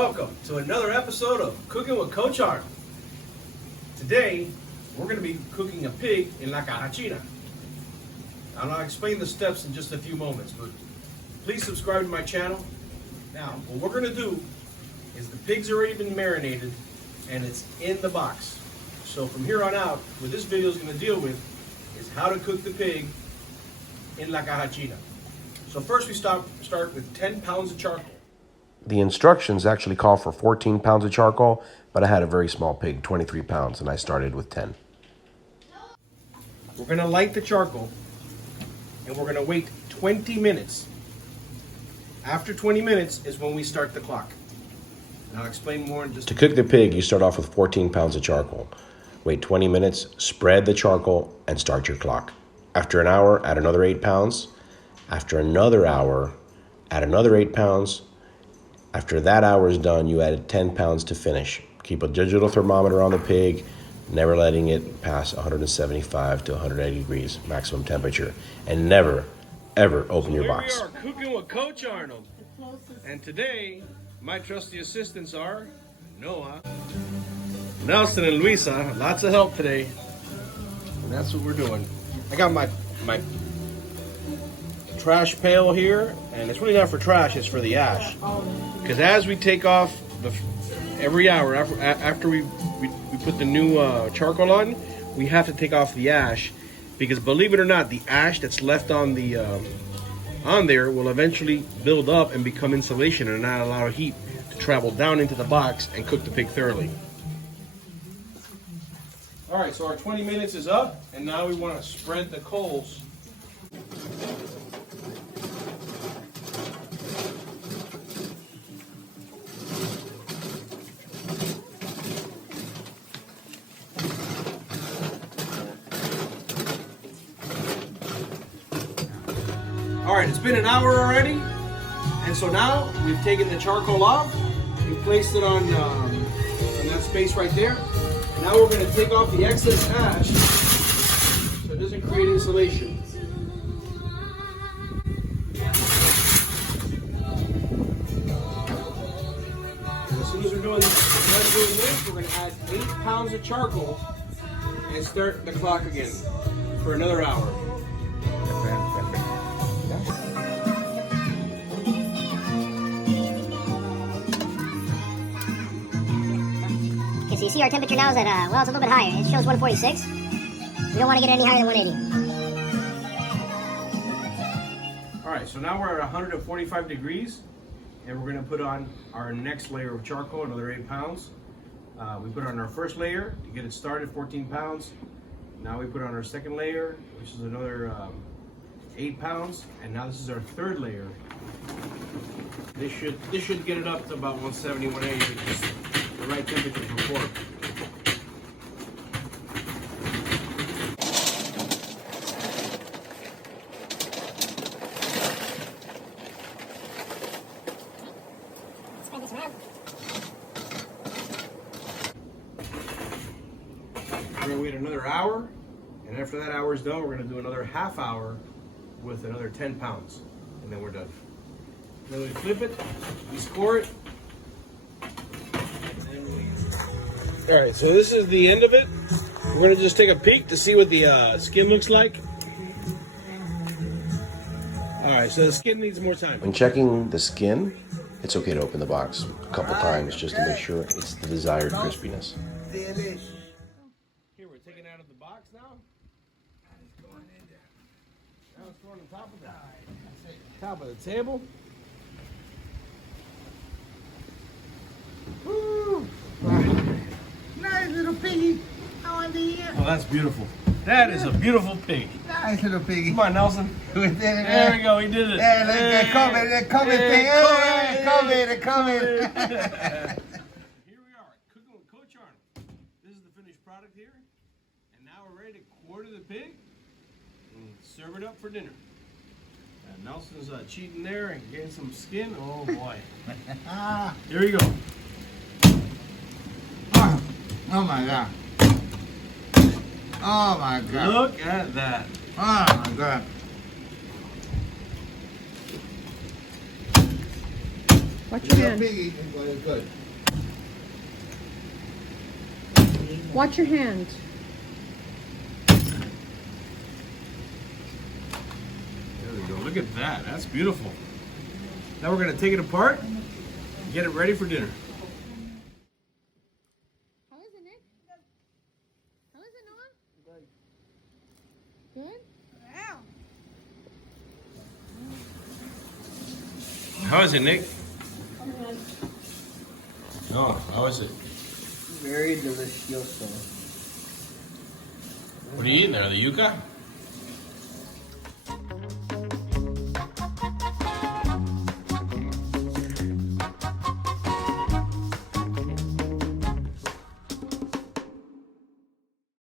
Welcome to another episode of Cooking with Coach Arnold. Today, we're going to be cooking a pig in La Caja China. And I'll explain the steps in just a few moments, but please subscribe to my channel. Now, what we're going to do is the pig's already been marinated and it's in the box. So from here on out, what this video is going to deal with is how to cook the pig in La Caja China. So first we start with 10 pounds of charcoal. The instructions actually call for 14 pounds of charcoal, but I had a very small pig, 23 pounds, and I started with 10. We're going to light the charcoal, and we're going to wait 20 minutes. After 20 minutes is when we start the clock. And I'll explain more in just To cook the pig, you start off with 14 pounds of charcoal. Wait 20 minutes, spread the charcoal, and start your clock. After an hour, add another 8 pounds. After another hour, add another 8 pounds. After that hour is done, you add 10 pounds to finish. Keep a digital thermometer on the pig, never letting it pass 175 to 180 degrees maximum temperature. And never, ever open your box. Here we are, cooking with Coach Arnold. And today, my trusty assistants are Noah, Nelson, and Luisa. Lots of help today. And that's what we're doing. I got my trash pail here, and it's really not for trash, it's for the ash. Because as we take off every hour after we put the new charcoal on, we have to take off the ash, because believe it or not, the ash that's left on the on there will eventually build up and become insulation and not allow heat to travel down into the box and cook the pig thoroughly. All right, so our 20 minutes is up, and now we want to spread the coals. All right, it's been an hour already, and so now we've taken the charcoal off, we placed it on that space right there. Now we're going to take off the excess ash so it doesn't create insulation. And as soon as we're done doing this, we're going to add 8 pounds of charcoal and start the clock again for another hour. So you see our temperature now is at, well, it's a little bit higher. It shows 146. We don't want to get any higher than 180. All right, so now we're at 145 degrees, and we're going to put on our next layer of charcoal, another 8 pounds. We put on our first layer to get it started, 14 pounds. Now we put on our second layer, which is another 8 pounds, and now this is our third layer. This should get it up to about 170, 180, which is the right temperature for pork. Spread this around. We're gonna wait another hour, and after that hour is done, we're gonna do another half hour with another 10 pounds, and then we're done. Then we flip it, we score it. All right, so this is the end of it. We're gonna just take a peek to see what the skin looks like. All right, so the skin needs more time. When checking the skin, it's okay to open the box a couple times just to make sure it's the desired crispiness. Here, we're taking it out of the box now. Now it's going on top of that. Top of the table. Woo! Nice little piggy. How are you? Oh, that's beautiful. That is a beautiful pig. Nice little piggy. Come on, Nelson. There There we go. He did it. Yeah, they're coming. They're coming. Hey, They're coming. Here we are, cooking with Coach Arnold. This is the finished product here. And now we're ready to quarter the pig and serve it up for dinner. And Nelson's cheating there and getting some skin. Oh, boy. Here we go. Oh my God. Oh my God. Look at that. Oh my God. Watch your hand. Piggy, it's good. Watch your hand. There we go. Look at that. That's beautiful. Now we're going to take it apart and get it ready for dinner. How is it, Nick? How is it, Noah? Good. How is it, Nick? No, how is it? Very delicioso. What are you eating there? The yuca?